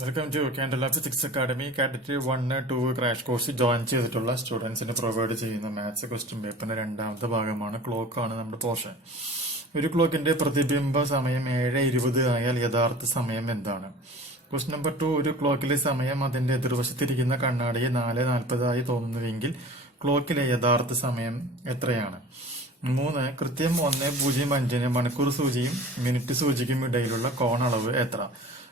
Welcome to Candela physics academy. KTET 1, 2 crash course join ചെയ്തിട്ടുള്ള സ്റ്റുഡൻസിന് provide ചെയ്യുന്ന maths question പേപ്പറിന്റെ രണ്ടാമത്തെ ഭാഗമാണ്. ക്ലോക്കാണ് നമ്മുടെ പോർഷൻ. ഒരു ക്ലോക്കിന്റെ പ്രതിബിംബ സമയം 7:20 ആയാൽ യഥാർത്ഥ സമയം എന്താണ്? Question number 2. ഒരു ക്ലോക്കിലെ സമയം അതിന്റെ എതിർവശത്തിരിക്കുന്ന കണ്ണാടിയെ 4:40 ആയി തോന്നുന്നുവെങ്കിൽ ക്ലോക്കിലെ യഥാർത്ഥ സമയം എത്രയാണ്? 3. കൃത്യം 1:05 മണിക്കൂർ സൂചിയും മിനിറ്റ് സൂചിക്കും ഇടയിലുള്ള കോണളവ് എത്ര?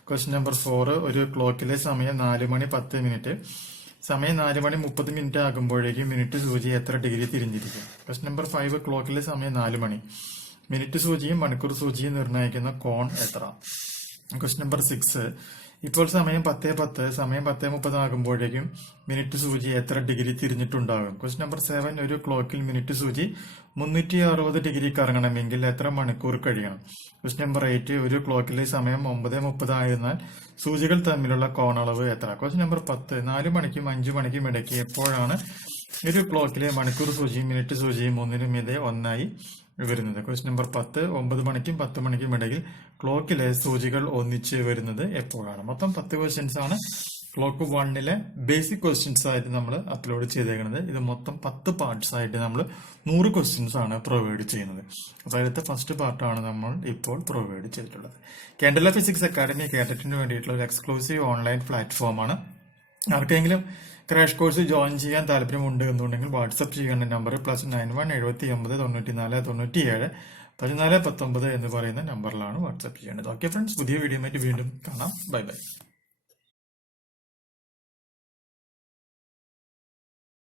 Question number 4. ഒരു ക്ലോക്കിലെ സമയം 4:10. സമയം 4:30 ആകുമ്പോഴേക്കും മിനിറ്റ് സൂചി എത്ര ഡിഗ്രി തിരിഞ്ഞിരിക്കും? Question number 5. ക്ലോക്കിലെ സമയം 4 മണി. മിനിറ്റ് സൂചിയും മണിക്കൂർ സൂചിയും നിർണ്ണയിക്കുന്ന കോൺ എത്ര? Question number 6. ഇപ്പോൾ സമയം 10:10. സമയം 10:30 ആകുമ്പോഴേക്കും മിനിറ്റ് സൂചി എത്ര ഡിഗ്രി തിരിഞ്ഞിട്ടുണ്ടാകും? Question number 7. ഒരു ക്ലോക്കിൽ മിനിറ്റ് സൂചി 360 ഡിഗ്രി കറങ്ങണമെങ്കിൽ എത്ര മണിക്കൂർ കഴിയണം? Question number 8. ഒരു ക്ലോക്കിലെ സമയം 9:30 ആയിരുന്നാൽ സൂചികൾ തമ്മിലുള്ള കോണളവ് എത്ര? Question number 10. 4 മണിക്കും 5 മണിക്കും ഇടയ്ക്ക് എപ്പോഴാണ് ഒരു ക്ലോക്കിലെ മണിക്കൂർ സൂചിയും മിനിറ്റ് സൂചിയും ഒന്നിനും മീതെ ഒന്നായി വരുന്നത്? Question number 10. 9 മണിക്കും 10 മണിക്കും ഇടയിൽ ക്ലോക്കിലെ സൂചികൾ ഒന്നിച്ച് വരുന്നത് എപ്പോഴാണ്? മൊത്തം 10 ക്വസ്റ്റ്യൻസ് ആണ് ക്ലോക്ക് 1-ലെ ബേസിക് ക്വസ്റ്റ്യൻസ് ആയിട്ട് നമ്മൾ അപ്ലോഡ് ചെയ്തേക്കുന്നത്. ഇത് മൊത്തം 10 പാർട്സ് ആയിട്ട് നമ്മൾ 100 ക്വസ്റ്റ്യൻസ് ആണ് പ്രൊവൈഡ് ചെയ്യുന്നത്. അതായത് ഫസ്റ്റ് പാർട്ടാണ് നമ്മൾ ഇപ്പോൾ പ്രൊവൈഡ് ചെയ്തിട്ടുള്ളത്. കാൻഡല ഫിസിക്സ് അക്കാഡമി കടെറ്റിന് വേണ്ടിയിട്ടുള്ള ഒരു എക്സ്ക്ലൂസീവ് ഓൺലൈൻ പ്ലാറ്റ്ഫോമാണ്. ആർക്കെങ്കിലും ക്രാഷ് കോഴ്സ് ജോയിൻ ചെയ്യാൻ താല്പര്യമുണ്ട് എന്നുണ്ടെങ്കിൽ വാട്സ്ആപ്പ് ചെയ്യേണ്ട നമ്പർ +91 79 94 97 14 19 എന്ന് പറയുന്ന നമ്പറിലാണ് വാട്സ്ആപ്പ് ചെയ്യേണ്ടത്. ഓക്കെ ഫ്രണ്ട്സ്, പുതിയ വീഡിയോ ആയിട്ട് വീണ്ടും കാണാം. Bye bye.